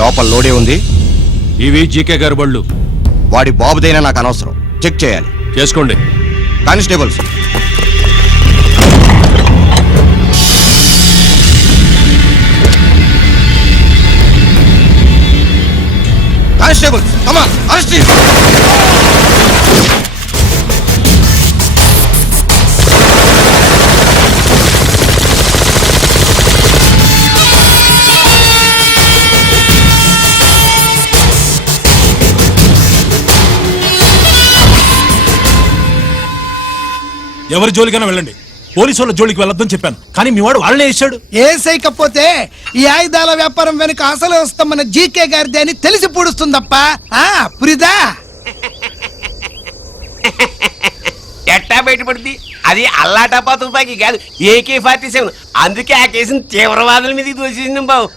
లోపల లోడే ఉంది. ఇవి జీకే గారి బళ్ళు. వాడి బాబుదైనా నాకు అనవసరం. చెక్ చేయాలి. చేసుకోండి. Constables, constables, come on, arrest him. ఎవరి జోలికైనా వెళ్ళండి, పోలీసు వాళ్ళ జోలికి వెళ్ళొద్దని చెప్పాను, కానీ మీ వాడు వాళ్ళనే ఇచ్చాడు. ఏసైకపోతే ఈ ఆయుధాల వ్యాపారం వెనుక అసలు వస్తామన్న జీకే గారిది అని తెలిసి పూడుస్తుందప్ప. పురిదా ఎట్టా బయటపడుద్ది? అది అల్లాటప్పా తుపాకీ కాదు, AK-47. అందుకే ఆ కేసుని తీవ్రవాదుల మీదకి దోషింది బాబు.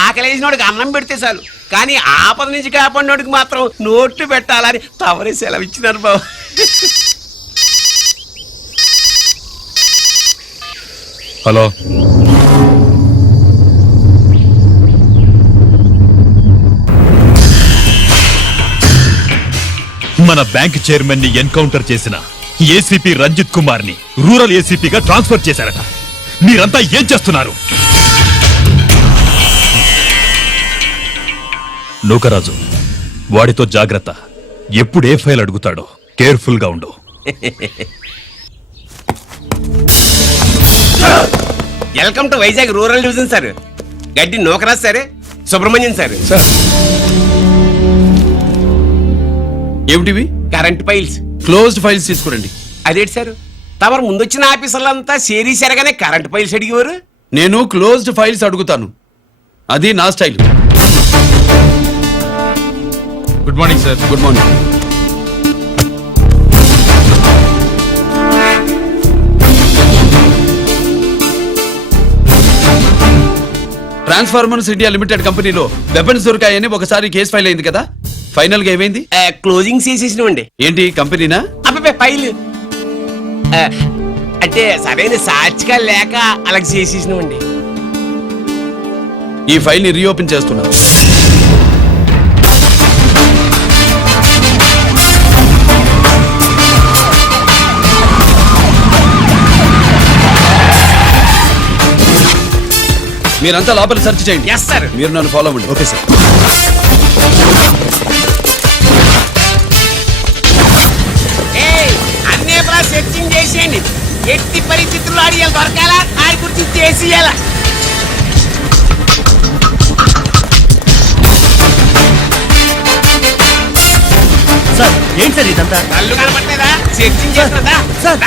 ఆకలేసినోడికి అన్నం పెడితే చాలు, కానీ ఆపద నుంచి కాపాడినోడికి మాత్రం నోట్లు పెట్టాలని తవరే సెలవు ఇచ్చినారు బాబు. హలో, మన బ్యాంక్ చైర్మన్ ని ఎన్కౌంటర్ చేసిన ఏసీపీ రంజిత్ కుమార్ ని రూరల్ ఏసీపీగా ట్రాన్స్ఫర్ చేశారట. మీరంతా ఏం చేస్తున్నారు? నూకరాజు, వాడితో జాగ్రత్త. ఎప్పుడు ఏ ఫైల్ అడుగుతాడో కేర్ఫుల్ గా ఉండు. Welcome to Vizag rural division sir. Gaddi Nookaraj sir, Subrahmanyam sir. ఏమిటివి? Current files. క్లోజ్డ్ ఫైల్స్ తీసుకురండి. అదేంటి సార్, తమరు ముందొచ్చిన ఆఫీసర్లంతా సేరీసరగానే కరెంట్ ఫైల్స్ అడిగేవారు. నేను క్లోజ్డ్ ఫైల్స్ అడుగుతాను, అది నా style. Good morning sir. Good morning. Transformers India limited కంపెనీలో వెపన్స్ దొరికాయని ఒకసారి కేసు ఫైల్ అయింది కదా, ఫైనల్ గా ఏమైంది? క్లోజింగ్ చేసేసినవండి. ఏంటి కంపెనీనా? అబ్బాయి ఫైల్ అంటే సరైన సాక్షిగా లేక అలా చేసేసినవండి. ఈ ఫైల్ ని రీఓపెన్ చేస్తున్నా. మీరంతా లోపల సెర్చ్ చేయండి. Yes sir. మీరు నన్ను ఫాలో అవ్వండి. Okay sir. అన్నీ సెర్చింగ్ చేసేయండి. ఎట్టి పరిస్థితుల్లో ఆడియాలు దొరకాలా, ఆడి గురించి చేసేయాలా. సార్ ఏంటి సార్ ఇదంతా? కళ్ళు కనపడలేదా? సెర్చింగ్ చేస్తున్నదా? సార్.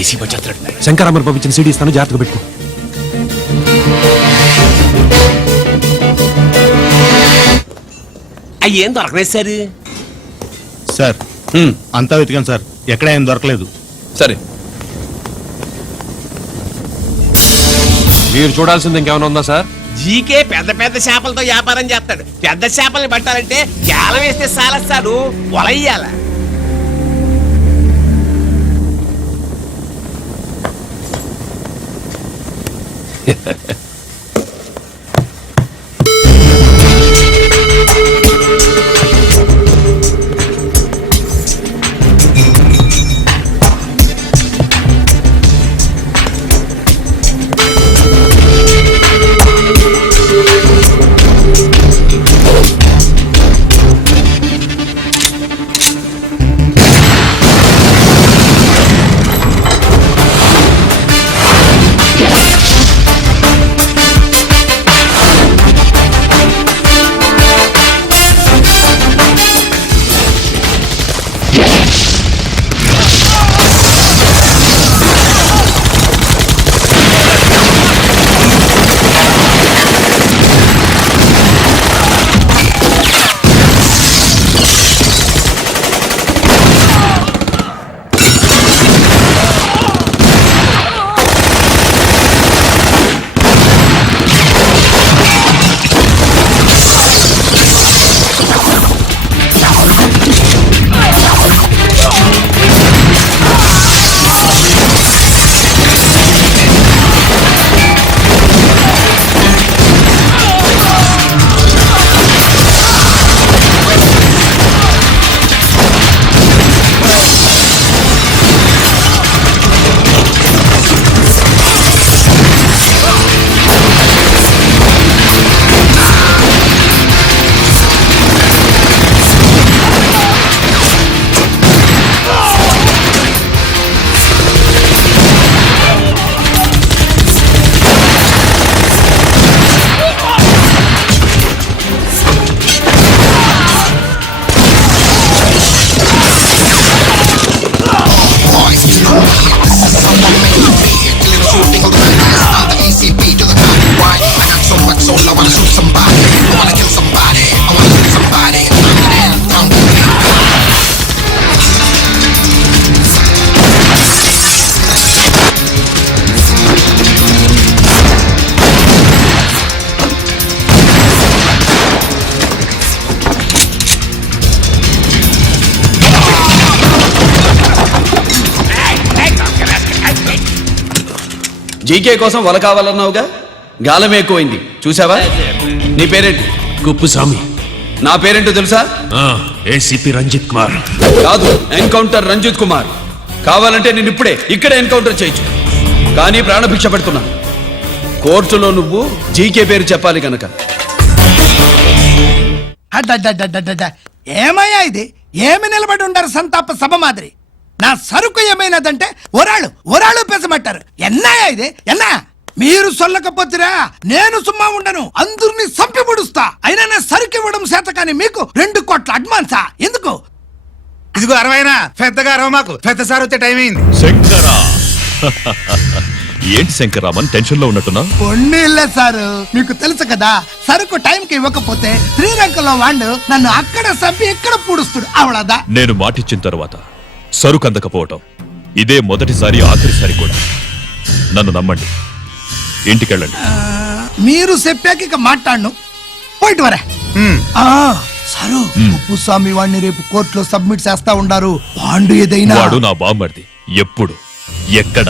ఏసీ వచ్చేస్తాడు. శంకరామర్ పంపించిన సీడీ ఇస్తాను, జాగ్రత్తగా పెట్టుకో. అయ్యేం దొరకలేదు సార్. సార్ అంతా వెతికాను సార్, ఎక్కడ ఏం దొరకలేదు. సరే, మీరు చూడాల్సింది ఇంకేమైనా ఉందా సార్? జీకే పెద్ద పెద్ద చేపలతో వ్యాపారం చేస్తాడు. పెద్ద చేపల్ని పట్టాలంటే కేలం వేస్తే సాలస్తాడు, వలయ్యాల. జీకే కోసం వల కావాలన్నావుగా, గాలం ఎక్కువైంది చూసావా? నీ పేరేంటి? కుప్పుస్వామి. నా పేరేంటో తెలుసా? ఏసీపీ రంజిత్ కుమార్. కాదు, ఎన్కౌంటర్ రంజిత్ కుమార్. కావాలంటే నేను ఇప్పుడే ఇక్కడే ఎన్కౌంటర్ చేయొచ్చు, కానీ ప్రాణభిక్ష పెడుతున్నా. కోర్టులో నువ్వు జీకే పేరు చెప్పాలి కనుక. అడ్డడ్డడ్డడ్డడ్డ. ఏమయ్యా ఇది? ఏమి నిలబడి ఉండారు సంతాప సభ మాదిరి? నా సరుకు ఏమైనదంటే ఒరాళ్ళు పెసమంటారు. ఎన్నాయా ఇది? ఎన్నా మీరు సొల్లకపోతురా నేను సుమ్మా ఉండను, అందరినీ సంపి పుడుస్తా. అయినా నా సరుకు ఇవ్వడం చేత కానీ మీకు 2 కోట్ల అడ్వాన్సా? ఎందుకు? ఇదిగో 60 పెద్దగా అరవ మాకు, పెద్ద సార్ వచ్చే టైం అయింది. శంకరా ఏంటి శంకరామన్ టెన్షన్ లో ఉన్నట్టున్నా? పొన్నీళ్ళే సారు, మీకు తెలుసు కదా, సరుకు టైంకి ఇవ్వకపోతే శ్రీరంగంలో వాడు నన్ను అక్కడ సంపి ఇక్కడ పూడుస్తుడు. అవడదా? నేను మాటిచ్చిన తర్వాత సరుకు అందకపోవటం ఇదే మొదటిసారి, ఆఖరిసారి కూడా. నన్ను నమ్మండి, ఇంటికెళ్ళండి. మీరు చెప్పాక ఇక మాట్లాడను. పోయిట్ వరే. సారు, ఉప్పుస్వామి వాడిని రేపు కోర్టులో సబ్మిట్ చేస్తా ఉండారు. వాండు ఏదైనా వాడు నా బామ్మర్ది. ఎప్పుడు, ఎక్కడ,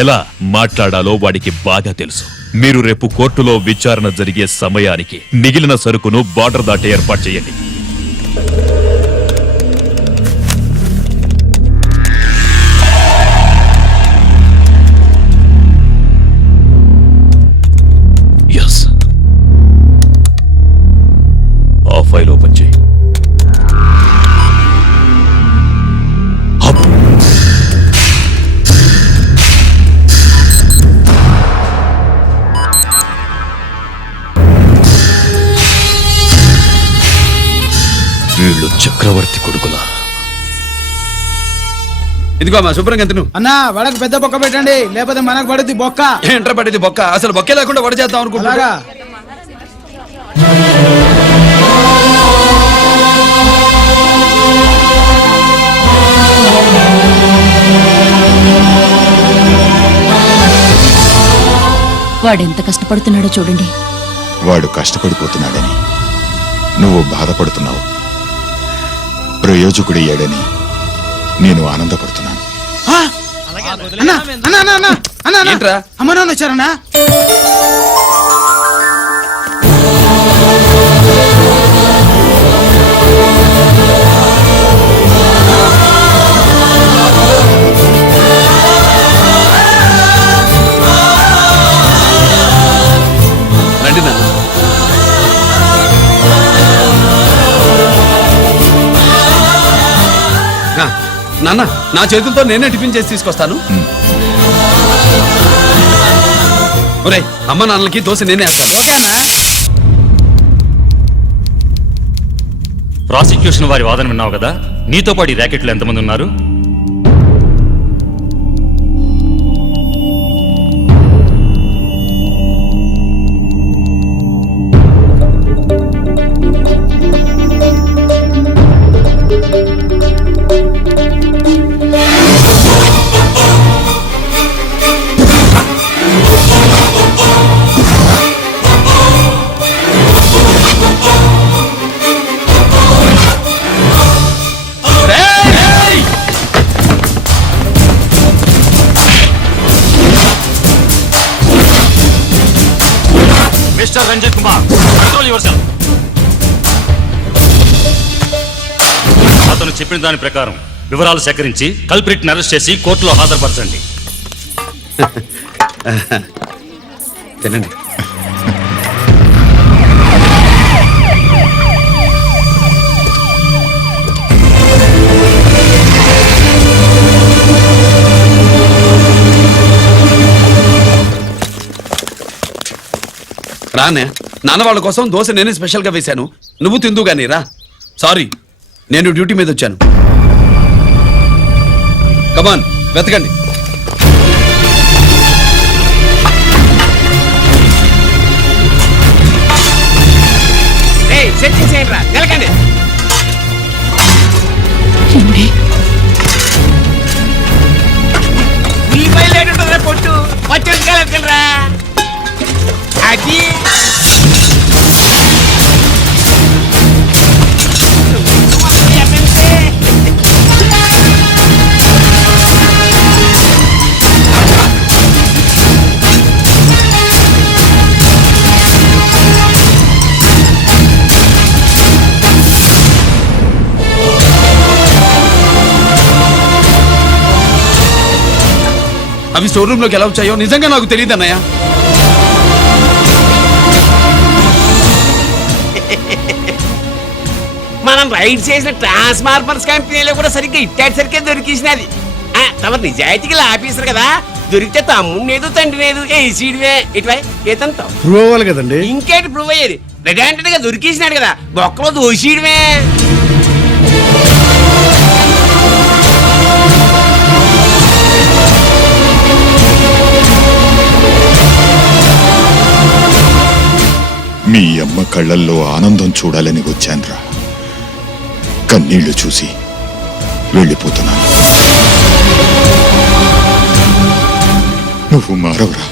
ఎలా మాట్లాడాలో వాడికి బాగా తెలుసు. మీరు రేపు కోర్టులో విచారణ జరిగే సమయానికి మిగిలిన సరుకును బార్డర్ దాటే ఏర్పాటు చేయండి. ఎస్, ఆ ఫైల్ ఓపెన్ చేయి. వీళ్ళు చక్రవర్తి కొడుకులా. ఇదిగో మా శుభ్రంగా తిను. అన్నా వడకు పెద్ద బొక్క పెట్టండి, లేకపోతే మనకు పడుద్ది బొక్క. ఏంట్రా పడింది బొక్క? అసలు బొక్కే లేకుండా వడ చేద్దాం అనుకుంటా. అలాగా వాడెంత కష్టపడుతున్నాడో చూడండి. వాడు కష్టపడిపోతున్నాడని నువ్వు బాధపడుతున్నావు, ప్రయోజకుడయ్యాడని నేను ఆనందపడుతున్నాను. అన్నా అన్నా అన్నా అన్నా అన్నా ఏంట్రా? అమ్మ నాన్న వచ్చారన్నా. రండి నాన్న. నాన్న, నా చేతులతో నేనే టిఫిన్ చేసి తీసుకొస్తాను. ఒరేయ్, అమ్మ నాన్నలకి దోశ నేనే వేస్తాను. ఓకేనా? ప్రాసిక్యూషన్ వారి వాదన విన్నావు కదా. నీతో పాటు ఈ ర్యాకెట్లు ఎంతమంది ఉన్నారు? Mister Ranjit Kumar, control yourself. అతను చెప్పిన దాని ప్రకారం వివరాలు సేకరించి కల్ప్రిట్ ని అరెస్ట్ చేసి కోర్టులో హాజరుపరచండి. తినండి. రానే, నాన్న వాళ్ళ కోసం దోశ నేనే స్పెషల్ గా వేశాను, నువ్వు తిందు గానీ రా. సారీ, నేను డ్యూటీ మీద వచ్చాను. కమాన్, వెతకండి. సెట్టింగ్ చేయండి రా, నిలకండి. ఉల్లిపాయలు ఏంటుంటుందిరా పొట్టు, పచ్చిమిరపకాయలు రా. అది అవి స్టోర్ రూమ్ లోకి ఎలా వచ్చాయో నిజంగా నాకు తెలియదు అన్నయ్య. మనం రైడ్ చేసిన ట్రాన్స్ఫార్మర్స్ కంపెనీలో కూడా సరిగ్గా ఇట్టాడు సరిగ్గా దొరికేసినది. తమ నిజాయితీగా ఆఫీసర్ కదా, దొరికితే తమ్ముడినేదు తండ్రినేదు ఏసీడివే ఇటువై ఏతంతో ప్రూవ్ అవ్వాలి కదండి. ఇంకేంటి ప్రూవ్ అయ్యేది? రెడీ గా దొరికేసినాడు కదా, బొక్కలో దోషీడివే. మీ అమ్మ కళ్ళల్లో ఆనందం చూడాలని వచ్చాన్రా. కన్నీళ్లు చూసి వెళ్ళిపోతున్నాను. నువ్వు మారవురా,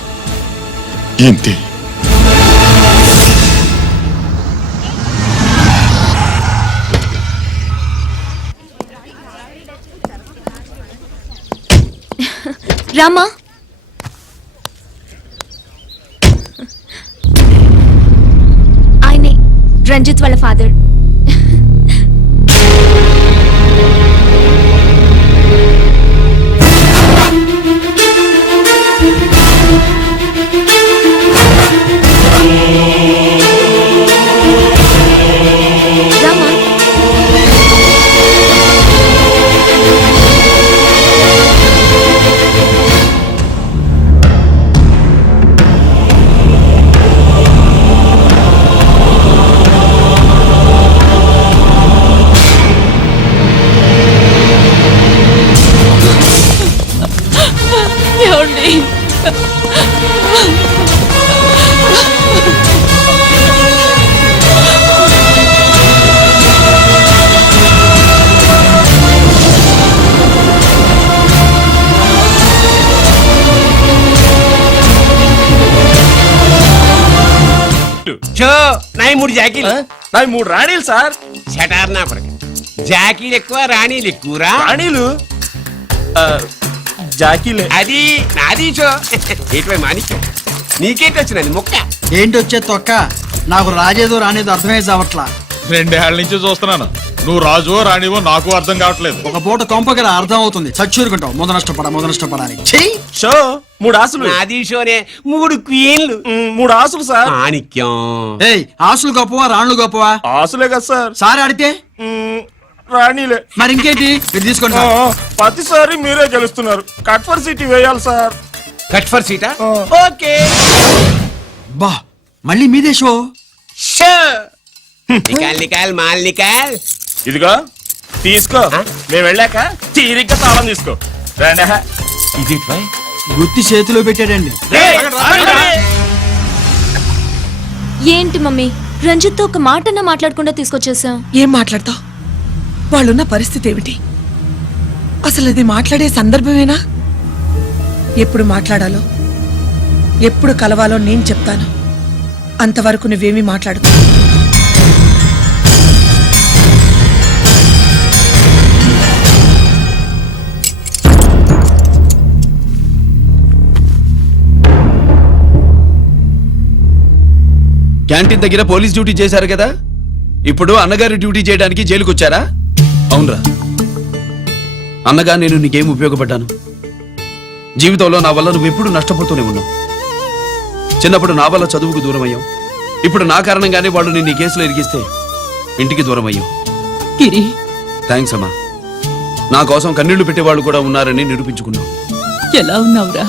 ఇంతే. రామా, ఆయనే రంజిత్ వాళ్ళ ఫాదర్. రామా, ఏమండి? చో నాయి 3 జాకీలు, నావి 3 రాణీలు సార్. షటార్ నా కొడుకు. జాకీలు ఎక్కువ రాణీలు ఎక్కువరా? రాణీలు జాకీలే. అది నాది చో. ఏటివై మాణిక్యం, నీకేంటి వచ్చినది మొక్క? ఏంటి వచ్చే తొక్క? నాకు రాజేదో రానేదో అర్థమే చావట్లా. 2 ఏళ్ల నుంచి చూస్తున్నాను. నువ్వు రాజువో రాణివో నాకు అర్థం కావట్లేదు. ఒక పూట కొంపగల అర్థం అవుతుంది. చచ్చూరుకుంటావు. ముద నష్టపడాలి. షో 3 ఆసులు. నాది షోనే 3 క్వీన్లు. 3 ఆసులు సార్. మాణిక్యం. ఏయ్, ఆసులు గొప్పవా రాణులు గొప్పవా? ఆసులే కదా సార్. సారి అడితే రాణీలే. మరి ఇంకేంటి? మీరు తీసుకుంటా. ప్రతిసారి మీరే గెలుస్తున్నారు. కట్ ఫర్ సిటీ వేయాలి సార్. కట్ ఫర్ సీటా? ఓకే. బా, మళ్ళీ మీదే షో. షో నికాల్ నికాల్ మాల్ నికాల్. ఇదిగో తీసుకో. మేము వెళ్ళాక తీరిగ్గా తాళం తీసుకో. ఇది గుత్తి చేతిలో పెట్టాడండి. ఏంటి మమ్మీ, రంజిత్తో ఒక మాటన్నా మాట్లాడకుండా తీసుకొచ్చేసాం. ఏం మాట్లాడతావు? వాళ్ళున్న పరిస్థితి ఏమిటి? అసలు అది మాట్లాడే సందర్భమేనా? ఎప్పుడు మాట్లాడాలో, ఎప్పుడు కలవాలో నేను చెప్తాను. అంతవరకు నువ్వేమీ మాట్లాడుకో. క్యాంటీన్ దగ్గర పోలీస్ డ్యూటీ చేశారు కదా, ఇప్పుడు అన్నగారి డ్యూటీ చేయడానికి జైలుకి వచ్చారా? అవునరా అన్నగా, నేను నీకేం ఉపయోగపడ్డాను? జీవితంలో నా వల్ల నువ్వు ఎప్పుడు నష్టపోతూనే ఉన్నావు. చిన్నప్పుడు నా వల్ల చదువుకు దూరం అయ్యావు. ఇప్పుడు నా కారణంగానే వాళ్ళు నిన్ను ఈ కేసులో ఇరిగిస్తే ఇంటికి దూరం అయ్యావు. గిరి, థ్యాంక్స్ అమ్మా. నా కోసం కన్నీళ్లు పెట్టేవాళ్ళు కూడా ఉన్నారని నిరూపించుకున్నావు. ఎలా ఉన్నావురా?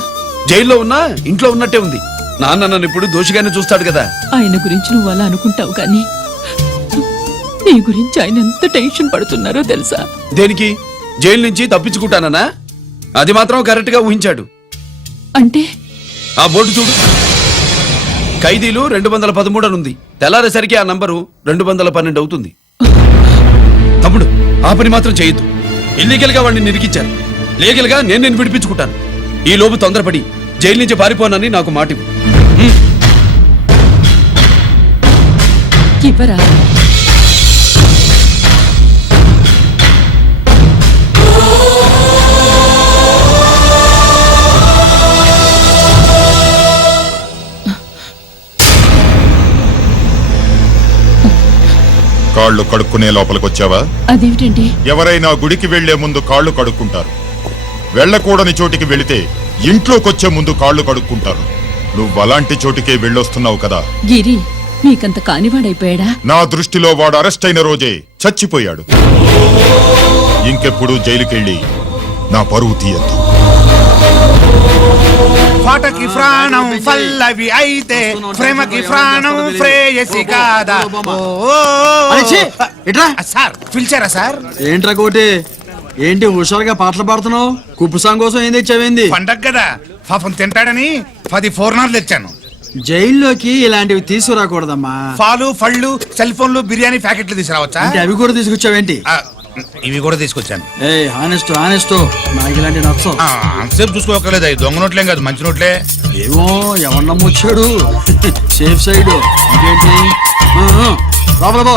జైల్లో ఉన్నా ఇంట్లో ఉన్నట్టే ఉంది. నాన్న నన్ను ఇప్పుడు దోషిగానే చూస్తాడు కదా. ఆయన గురించి నువ్వు అలా అనుకుంటావు కానీ నీ గురించి ఆయన ఎంత టెన్షన్ పడుతున్నారో తెలుసా? దేనికి? జైలు నుంచి తప్పించుకుంటానన్నా? అది మాత్రం కరెక్ట్ గా ఊహించాడు. అంటే ఆ బోర్డు చూడు, ఖైదీలు 213 అని ఉంది. తెల్లారేసరికి ఆ నంబరు 212 అవుతుంది. తమ్ముడు, ఆ పని మాత్రం చేయొద్దు. ఇల్లీగల్ గా వాడిని నిరికించారు. లీగల్ గా నేను విడిపించుకుంటాను. ఈ లోపు తొందరపడి జైలు నుంచి పారిపోనని నాకు మాట ఇవ్వు. ఇవ్వరా? కాళ్ళు కడుక్కునే లోపలికొచ్చావా? అదేమిటండి? ఎవరైనా గుడికి వెళ్లే ముందు కాళ్ళు కడుక్కుంటారు. వెళ్ళకూడని చోటికి వెళితే ఇంట్లోకొచ్చే ముందు కాళ్ళు కడుక్కుంటారు. నువ్వు అలాంటి చోటుకే వెళ్ళొస్తున్నావు కదా. గిరి మీకంత కానివాడైపోయాడా? నా దృష్టిలో వాడు అరెస్ట్ అయిన రోజే చచ్చిపోయాడు. ఇంకెప్పుడు జైలుకెళ్ళి నా పరువు తీయద్దు. పాటకి ప్రాణం పల్లవి అయితే ప్రేమకి ప్రాణం ప్రేయసి కాదా. సార్ పిలిచారా సార్? ఏంట్రా కోటి, ఏంటి హుషారుగా పాటలు పాడుతున్నావు? కుప్పు కోసం ఏం తెచ్చావేంది? పండగ కదా, పాపం తింటాడని 10 పూర్ణాలు తెచ్చాను. జైల్లోకి ఇలాంటివి తీసుకురాకూడదమ్మా. పాలు పళ్ళు సెల్ ఫోన్లు బిర్యానీ ప్యాకెట్లు తీసుకురావచ్చా? అంటే అవి కూడా తీసుకొచ్చావేంటి? ఇవి కూడా తీసుకొచ్చాను. ఏ హానెస్ట్ నాకు ఇలాంటి నచ్చం. అంతసేపు చూసుకోకలేదు, అవి దొంగ నోట్లేం కాదు, మంచి నోట్లే. ఏమో ఎవరు నమ్మొచ్చాడు. Safe side. ఇంకేంటి లోపల పో.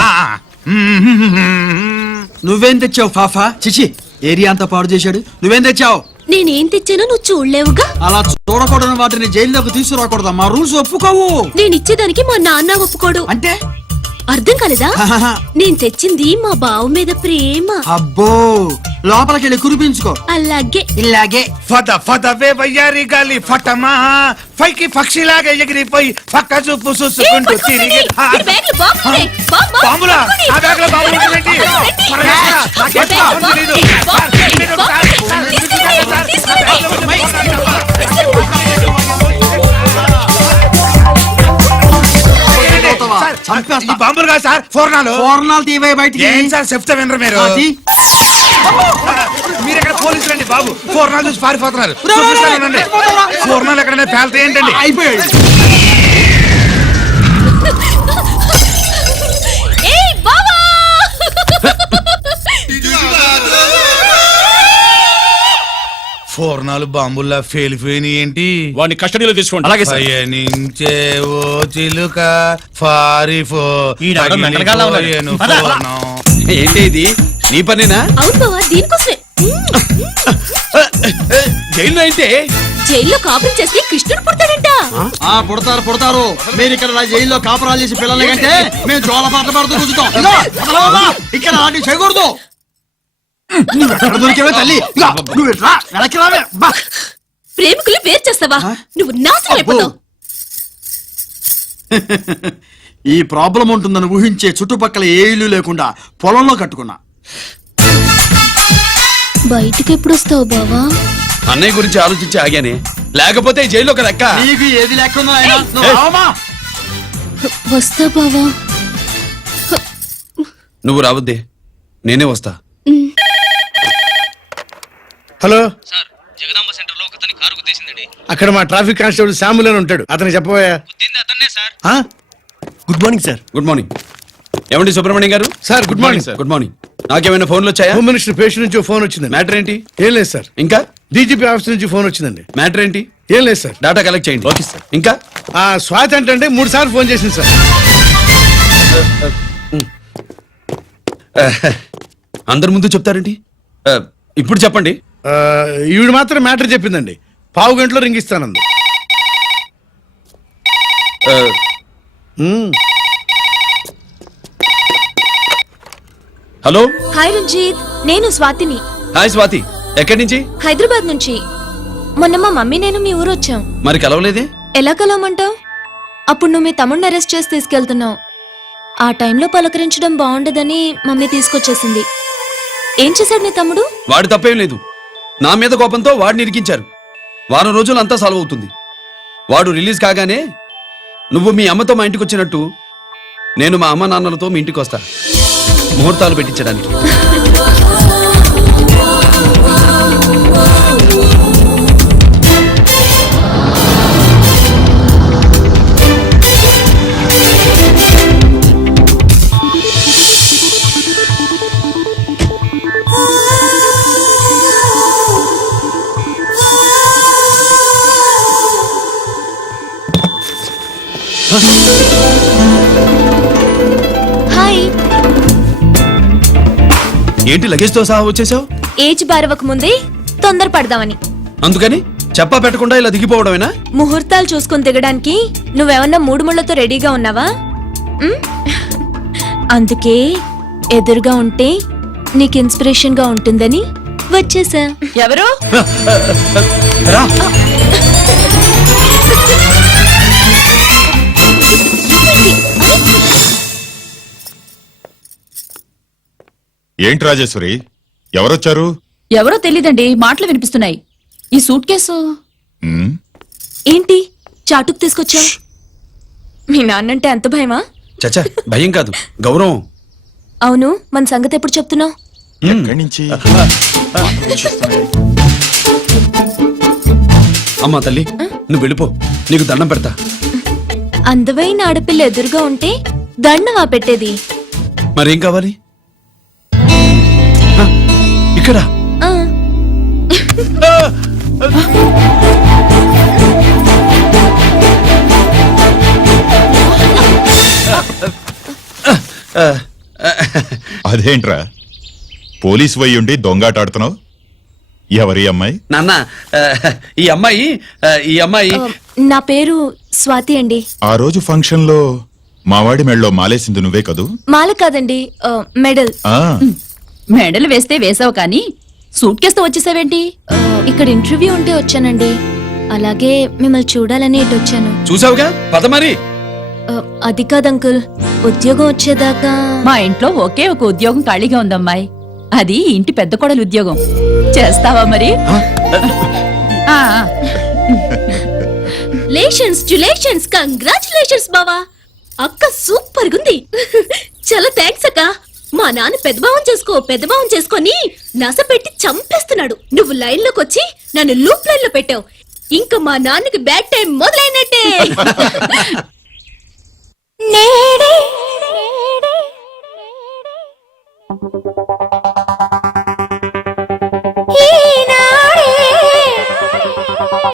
నువ్వేం తెచ్చావు ఫాఫా? చిచి, ఏరియా అంతా పాడు చేశాడు. నువ్వేం తెచ్చావు? నేనేం తెచ్చానో నువ్వు చూడలేవుగా. అలా చూడకూడని వాటిని జైల్లోకి తీసుకురాకూడదా? మా రూల్స్ ఒప్పుకోవు. నేను ఇచ్చేదానికి మా నాన్న ఒప్పుకోడు. అంటే అర్థం కాలేదా? నేను తెచ్చింది మా బావ మీద ప్రేమ. అబ్బో, లోపలికెళ్ళి కురిపించుకో. అలాగే ఇలాగే ఫదవే వయ్యారి గాలి ఫటమా పైకి పక్షిలాగా ఎగిరిపోయి పక్క చూపు చూసుకుంటూ తిరిగి. బాంబులా? ఆ బ్యాగ్ లో బాంబులు ఉంటాయేంటి? ఈ బాంబులు కాదు సార్, పూర్ణాలు తీవే బయటికి. ఏం సార్ చెప్తా వినరు మీరు? మీరు ఎక్కడ పోలీసులు అండి బాబు? పూర్ణాలు చూసి పారిపోతున్నారు. పూర్ణాలు ఎక్కడైనా పేలితే ఏంటండి? అయిపోయాడు. పూర్ణాలు బాంబుల్లా ఫెయిలిపోయినాయి ఏంటి? వాడిని కస్టడీలో తీసుకోండి. అలాగే సార్. పయనించే ఓ చిలుక పారిపో. ఏంటి ఇది? నీ పనేనా? అవును బావా, దీనికోసమే. జైల్లో అయితే జైల్లో కాపురం చేస్తే కృష్ణుడు పుడతాడంట. పుడతారు. మీరు ఇక్కడ నా జైల్లో కాపురాలు చేసి పిల్లల కంటే మేము జోల పాటలు పాడుతూ కూర్చుంటాం. ఇక్కడ అలాంటివి చేయకూడదు. నువ్వు ఎక్కడ దొరికేవే తల్లి? నువ్వు ఇట్రా, వెనక్కి రావే. ప్రేమికులు వేరు చేస్తావా? నువ్వు నాశనం అయిపోతావు. ఈ ప్రాబ్లం ఉంటుందని ఊహించే చుట్టుపక్కల ఏ ఇల్లు లేకుండా పొలంలో కట్టుకున్నా. బయటికి ఎప్పుడు వస్తావు బావా? అన్నయ్య గురించి ఆలోచించి ఆగానే, లేకపోతే జైల్లో ఒక లెక్క. నీకు ఏది లెక్క వస్తా బావా. నువ్వు రావద్దే, నేనే వస్తా. హలో సార్, జగదాంబ సెంటర్ లో ఒకతని కారు గుద్దేసిందండి. అక్కడ మా ట్రాఫిక్ కానిస్టేబుల్ శాంబుల్ అని ఉంటాడు, అతనికి చెప్పబోయా. గుద్దింది అతన్నే sir. Good morning sir. Good morning. ఏమండి సుబ్రహ్మణ్యం గారు? Sir good morning sir. Good morning. నాకేమైనా ఫోన్లు వచ్చాయా? హోమ్ మినిస్టర్ పేషెంట్ నుంచి ఫోన్ వచ్చిందండి. మ్యాటర్ ఏంటి? ఏం లేదు సార్. ఇంకా డీజీపీ ఆఫీస్ నుంచి ఫోన్ వచ్చిందండి. మ్యాటర్ ఏంటి? ఏం లేదు సార్. డేటా కలెక్ట్ చేయండి. Okay sir. ఇంకా స్వాతి అంటే 3 సార్లు ఫోన్ చేసింది సార్. అందరి ముందు చెప్తారండి. ఇప్పుడు చెప్పండి. ఈవిడ మాత్రం మ్యాటర్ చెప్పిందండి. 1/2 గంటలో రింగ్ ఇస్తానంది. హలో. హాయ్ రంజిత్, నేను స్వాతిని. హాయ్ స్వాతి, ఎక్కడి నుంచి? హైదరాబాద్ నుంచి. మొన్న మా మమ్మీ నేను మీ ఊరు వచ్చాం. మరి కలవలేదే? ఎలా కలవమంటావు? అప్పుడు నువ్వు మీ తమ్ముడిని అరెస్ట్ చేసి తీసుకెళ్తున్నావు. ఆ టైంలో పలకరించడం బాగుండదని మమ్మీ తీసుకొచ్చేసింది. ఏం చేశాడు నీ తమ్ముడు? వాడి తప్పేం లేదు. నా మీద కోపంతో వాడిని ఇరికించారు. వారం రోజులు అంతా సాల్వ్ అవుతుంది. వాడు రిలీజ్ కాగానే నువ్వు మీ అమ్మతో మా ఇంటికి వచ్చినట్టు నేను మా అమ్మ నాన్నలతో మీ ఇంటికి వస్తా, ముహూర్తాలు పెట్టించడానికి. హాయ్. ఏంటి లగేజ్ తో సహా వచ్చేసావు? ఏజ్ బారవక ముందే తొందర పడదామని. అందుకని చెప్పా పెట్టకుండా ఇలా దిగిపోవడమేనా? ముహూర్తాలు చూసుకుని దిగడానికి నువ్వేమన్నా 3 ముళ్ళతో రెడీగా ఉన్నావా? అందుకే ఎదురుగా ఉంటే నీకు ఇన్స్పిరేషన్ గా ఉంటుందని వచ్చేసా. ఎవరు? రా. ఏంటి రాజేశ్వరి ఎవరొచ్చారు? ఎవరో తెలీదండి, మాటలు వినిపిస్తున్నాయి. ఈ సూట్ కేసు ఉమ్, ఏంటి చాటుకు తీసుకొచ్చా? మీ నాన్నంటే అంత భయమా? చచ్చా, భయం కాదు, గౌరవం. అవును, మన సంగతి ఎప్పుడు చెప్తున్నావు? ఎక్కడి నుంచి? అమ్మా తల్లి, నువ్వు వెళ్ళిపో, నీకు దండం పెడతా. అందమైన ఆడపిల్ల ఎదురుగా ఉంటే దండవా పెట్టేది? మరేం కావాలి? ఆ, ఇక్కడ ఆ, అదేంట్రా పోలీస్ వయ్యుండి దొంగాటాడుతున్నావు? ఎవరి అమ్మాయి? నాన్న, ఈ అమ్మాయి ఈ అమ్మాయి నా పేరు స్వాతి అండి. ఆ రోజు ఫంక్షన్ లో మావాడి మెళ్ళలో మాలేసింది నువ్వే కదూ? మాల కాదండి, మెడల్. ఆ, మెడలు వేస్తే వేసావు కానీ సూట్ కేసుతో వచ్చేసావేంటి? ఇక్కడ ఇంటర్వ్యూ ఉంటే వచ్చానండి. అలాగే మిమ్మల్ని చూడాలని ఇటు వచ్చాను. చూసావుగా, పద మరి. అది కాదు అంకుల్, ఉద్యోగం వచ్చేదాకా మా ఇంట్లో ఒకే ఒక ఉద్యోగం ఖాళీగా ఉందమ్మాయి, అది ఇంటి పెద్ద కోడలు ఉద్యోగం. చేస్తావా మరి? ఆ, లేషన్స్ కంగ్రాచులేషన్స్ బావా. అక్క సూపర్ గుంది. చాలా థ్యాంక్స్ అక్క. మా నాన్న పెద్ద భావం చేసుకొని నస పెట్టి చంపేస్తున్నాడు. నువ్వు లైన్ లోకి వచ్చి నన్ను లూప్ లైన్ లో పెట్టావు. ఇంకా మా నాన్నకి బ్యాడ్ టైం మొదలైనట్టే. నేడే